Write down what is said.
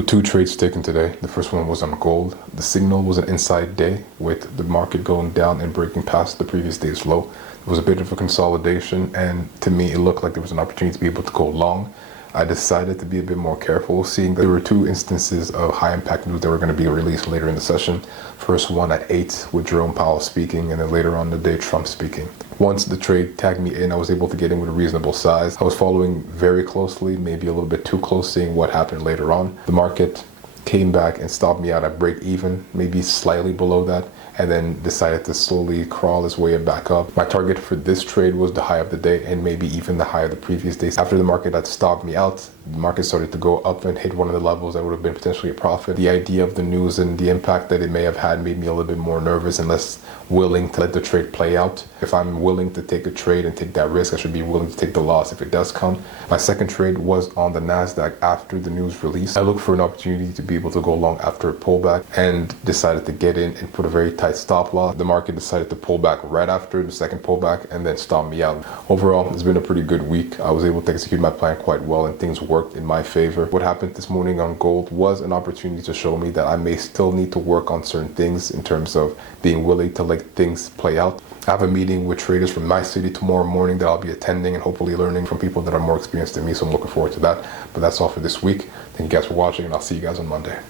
So two trades taken today. The first one was on gold. The signal was an inside day with the market going down and breaking past the previous day's low. It was a bit of a consolidation, and to me it looked like there was an opportunity to be able to go long. I decided to be a bit more careful, seeing that there were two instances of high impact news that were going to be released later in the session. First one at 8 with Jerome Powell speaking, and then later on in the day Trump speaking. Once the trade tagged me in, I was able to get in with a reasonable size. I was following very closely, maybe a little bit too close, seeing what happened later on. The market came back and stopped me out at break even, maybe slightly below that, and then decided to slowly crawl its way back up. My target for this trade was the high of the day and maybe even the high of the previous days. After the market had stopped me out, the market started to go up and hit one of the levels that would have been potentially a profit. The idea of the news and the impact that it may have had made me a little bit more nervous and less willing to let the trade play out. If I'm willing to take a trade and take that risk, I should be willing to take the loss if it does come. My second trade was on the NASDAQ after the news release. I looked for an opportunity to be able to go long after a pullback and decided to get in and put a very tight stop loss. The market decided to pull back right after the second pullback and then stop me out. Overall, it's been a pretty good week. I was able to execute my plan quite well and things worked in my favor. What happened this morning on gold was an opportunity to show me that I may still need to work on certain things in terms of being willing to let things play out. I have a meeting with traders from my city tomorrow morning that I'll be attending and hopefully learning from people that are more experienced than me, so I'm looking forward to that. But that's all for this week. Thank you guys for watching, and I'll see you guys on Monday.